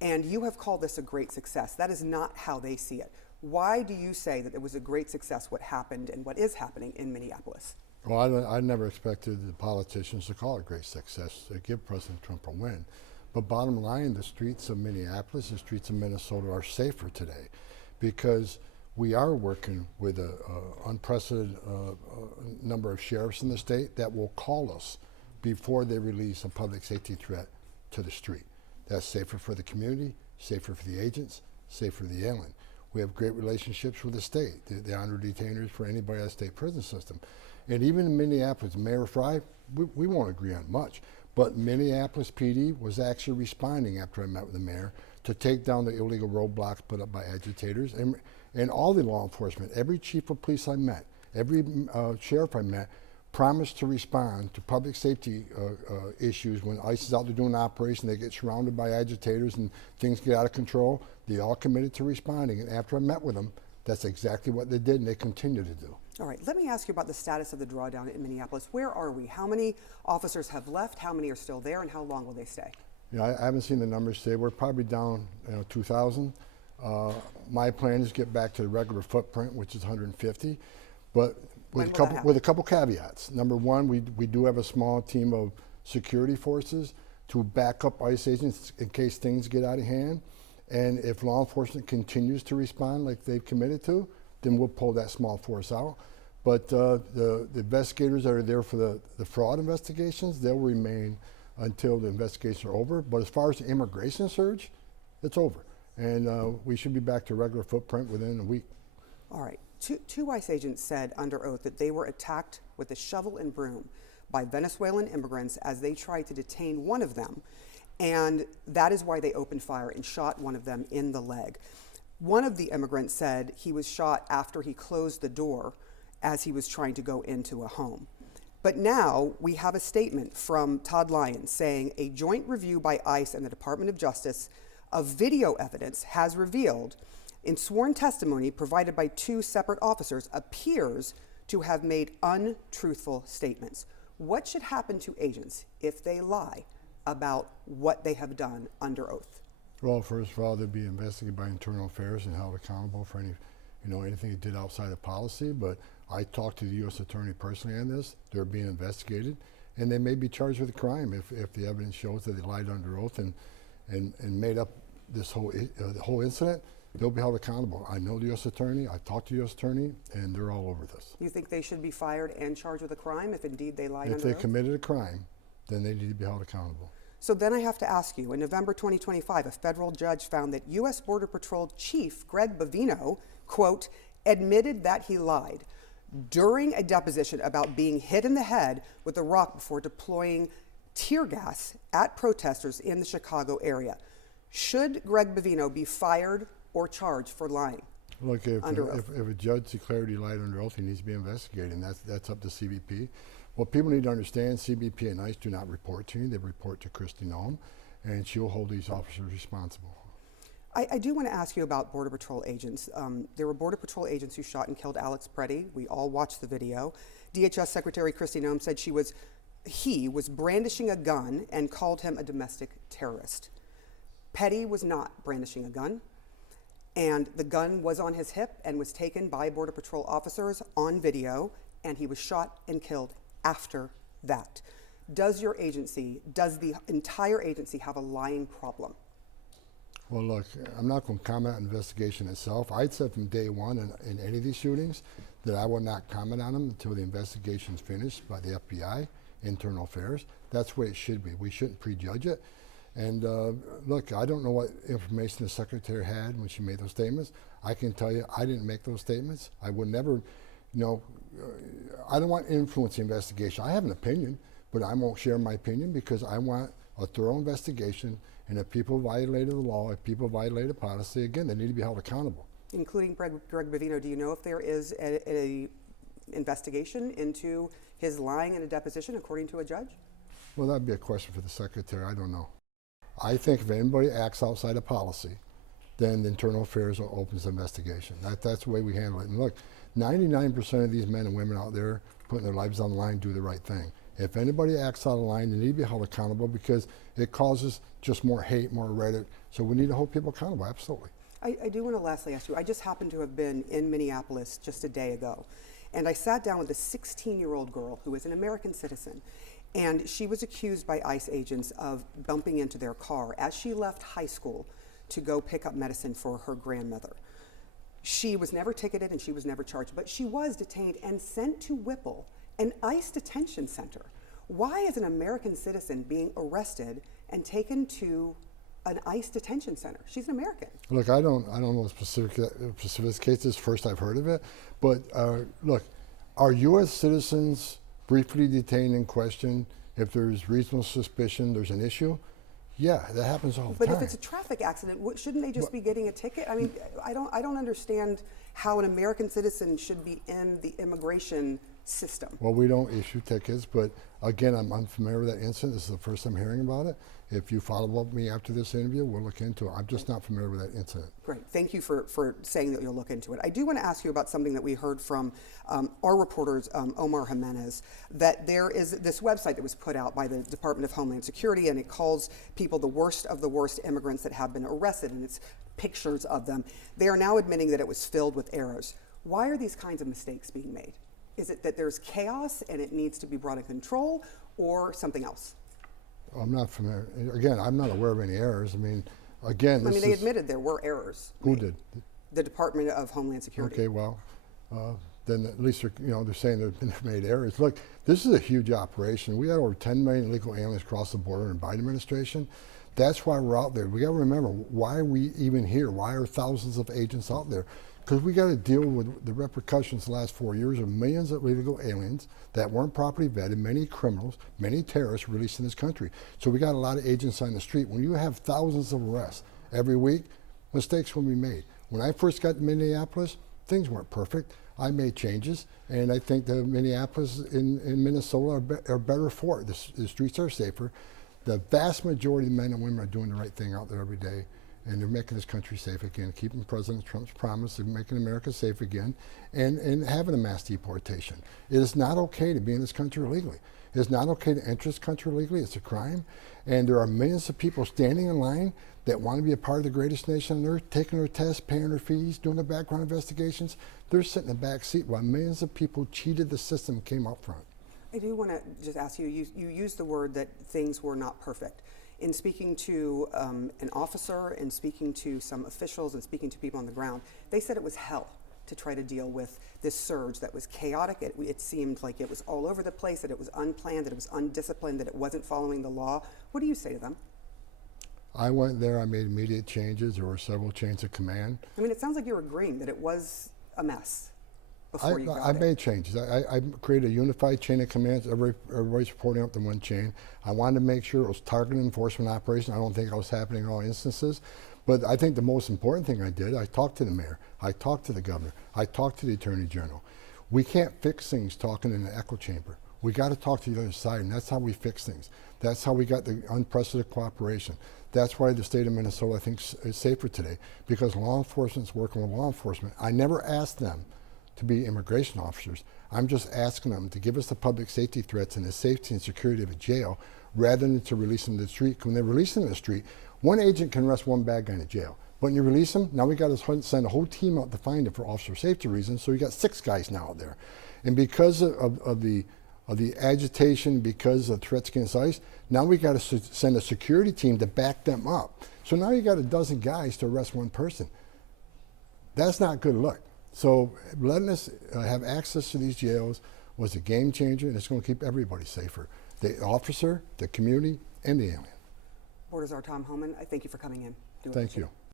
And you have called this a great success. That is not how they see it. Why do you say that it was a great success what happened and what is happening in Minneapolis? Well, I never expected the politicians to call it great success, to give President Trump a win. But bottom line, the streets of Minneapolis, the streets of Minnesota are safer today because we are working with an unprecedented number of sheriffs in the state that will call us before they release a public safety threat to the street. That's safer for the community, safer for the agents, safer for the alien. We have great relationships with the state. They honor detainers for anybody at the state prison system. And even in Minneapolis, Mayor Fry, we won't agree on much, but Minneapolis PD was actually responding after I met with the mayor to take down the illegal roadblocks put up by agitators. And all the law enforcement, every chief of police I met, every sheriff I met, promised to respond to public safety issues when ICE is out there doing an operation, they get surrounded by agitators and things get out of control. They all committed to responding, and after I met with them, that's exactly what they did, and they continue to do. All right, let me ask you about the status of the drawdown in Minneapolis. Where are we? How many officers have left? How many are still there, and how long will they stay? You know, I haven't seen the numbers today. We're probably down 2,000. My plan is to get back to the regular footprint, which is 150, but with a couple caveats. Number one, we do have a small team of security forces to back up ICE agents in case things get out of hand. And if law enforcement continues to respond like they've committed to, then we'll pull that small force out. But the investigators that are there for the fraud investigations, they'll remain until the investigations are over. But as far as the immigration surge, it's over. And we should be back to regular footprint within a week. All right. Two ICE agents said under oath that they were attacked with a shovel and broom by Venezuelan immigrants as they tried to detain one of them. And that is why they opened fire and shot one of them in the leg. One of the immigrants said he was shot after he closed the door as he was trying to go into a home. But now we have a statement from Todd Lyons saying a joint review by ICE and the Department of Justice of video evidence has revealed in sworn testimony provided by two separate officers appears to have made untruthful statements. What should happen to agents if they lie about what they have done under oath? Well, first of all, they'd be investigated by Internal Affairs and held accountable for anything they did outside of policy. But I talked to the U.S. Attorney personally on this. They're being investigated, and they may be charged with a crime if the evidence shows that they lied under oath and made up this the whole incident. They'll be held accountable. I know the U.S. Attorney. I talked to the U.S. Attorney, and they're all over this. You think they should be fired and charged with a crime if indeed they lied under oath? If they committed a crime, then they need to be held accountable. So then I have to ask you, in November 2025, a federal judge found that U.S. Border Patrol Chief Greg Bavino, quote, admitted that he lied during a deposition about being hit in the head with a rock before deploying tear gas at protesters in the Chicago area. Should Greg Bavino be fired or charged for lying? Look, if a judge declared he lied under oath, he needs to be investigated, and that's up to CBP. What people need to understand, CBP and ICE do not report to you. They report to Kristi Noem, and she'll hold these officers responsible. I do want to ask you about Border Patrol agents. There were Border Patrol agents who shot and killed Alex Preddy. We all watched the video. DHS Secretary Kristi Noem said he was brandishing a gun and called him a domestic terrorist. Petty was not brandishing a gun, and the gun was on his hip and was taken by Border Patrol officers on video, and he was shot and killed after that. Does the entire agency have a lying problem? Well, look, I'm not going to comment on the investigation itself. I'd said from day one in any of these shootings that I would not comment on them until the investigation's finished by the FBI, Internal Affairs. That's the way it should be. We shouldn't prejudge it. And look, I don't know what information the secretary had when she made those statements. I can tell you I didn't make those statements. I would never, I don't want to influence the investigation. I have an opinion, but I won't share my opinion because I want a thorough investigation. And if people violated the law, if people violated policy, again, they need to be held accountable. Including Greg Bavino, do you know if there is a investigation into his lying in a deposition according to a judge? Well, that'd be a question for the secretary. I don't know. I think if anybody acts outside of policy, then the Internal Affairs opens the investigation. That's the way we handle it. And look, 99% of these men and women out there putting their lives on the line do the right thing. If anybody acts out of line, they need to be held accountable because it causes just more hate, more rhetoric. So we need to hold people accountable, absolutely. I do want to lastly ask you, I just happened to have been in Minneapolis just a day ago, and I sat down with a 16-year-old girl who is an American citizen, and she was accused by ICE agents of bumping into their car as she left high school to go pick up medicine for her grandmother. She was never ticketed and she was never charged, but she was detained and sent to Whipple, an ICE detention center. Why is an American citizen being arrested and taken to an ICE detention center? She's an American. Look, I don't know the specific cases. First I've heard of it, but look, are U.S. citizens briefly detained and questioned if there's reasonable suspicion there's an issue? Yeah, that happens all the time. But if it's a traffic accident, shouldn't they just be getting a ticket? I mean, I don't understand how an American citizen should be in the immigration system. Well, we don't issue tickets, but again, I'm unfamiliar with that incident. This is the first I'm hearing about it. If you follow up with me after this interview, we'll look into it. I'm just not familiar with that incident. Great. Thank you for saying that you'll look into it. I do want to ask you about something that we heard from our reporters, Omar Jimenez, that there is this website that was put out by the Department of Homeland Security, and it calls people the worst of the worst immigrants that have been arrested, and it's pictures of them. They are now admitting that it was filled with errors. Why are these kinds of mistakes being made? Is it that there's chaos and it needs to be brought in control, or something else? I'm not familiar. Again, I'm not aware of any errors. I mean, again, they admitted there were errors. Who did? The Department of Homeland Security. Okay, well, then at least they're saying they've been made errors. Look, this is a huge operation. We had over 10 million illegal aliens cross the border in the Biden administration. That's why we're out there. We got to remember, why are we even here? Why are thousands of agents out there? Because we got to deal with the repercussions the last 4 years of millions of illegal aliens that weren't properly vetted, many criminals, many terrorists released in this country. So we got a lot of agents on the street. When you have thousands of arrests every week, mistakes will be made. When I first got to Minneapolis, things weren't perfect. I made changes, and I think that Minneapolis in Minnesota are better for it. The streets are safer. The vast majority of men and women are doing the right thing out there every day. And they're making this country safe again, keeping President Trump's promise of making America safe again, and having a mass deportation. It is not okay to be in this country illegally. It is not okay to enter this country illegally. It's a crime. And there are millions of people standing in line that want to be a part of the greatest nation on earth, taking their tests, paying their fees, doing their background investigations. They're sitting in the back seat while millions of people cheated the system and came up front. I do want to just ask you, you used the word that things were not perfect. In speaking to an officer and speaking to some officials and speaking to people on the ground, they said it was hell to try to deal with this surge that was chaotic. It seemed like it was all over the place, that it was unplanned, that it was undisciplined, that it wasn't following the law. What do you say to them? I went there, I made immediate changes. There were several chains of command. I mean, it sounds like you're agreeing that it was a mess before you got I there. made changes. I created a unified chain of commands. Everybody's reporting up to one chain. I wanted to make sure it was targeted enforcement operation. I don't think it was happening in all instances. But I think the most important thing I did, I talked to the mayor. I talked to the governor. I talked to the attorney general. We can't fix things talking in an echo chamber. We got to talk to the other side, and that's how we fix things. That's how we got the unprecedented cooperation. That's why the state of Minnesota, I think, is safer today, because law enforcement is working with law enforcement. I never asked them to be immigration officers. I'm just asking them to give us the public safety threats and the safety and security of a jail rather than to release them to the street. When they release them to the street, one agent can arrest one bad guy in a jail. But when you release them, now we got to send a whole team out to find him for officer safety reasons, so you got 6 guys now out there. And because of the agitation, because of threats against ICE, now we got to send a security team to back them up. So now you got a dozen guys to arrest one person. That's not good luck. So letting us have access to these jails was a game changer, and it's going to keep everybody safer. The officer, the community, and the alien. Board Czar Tom Homan, I thank you for coming in. Thank you.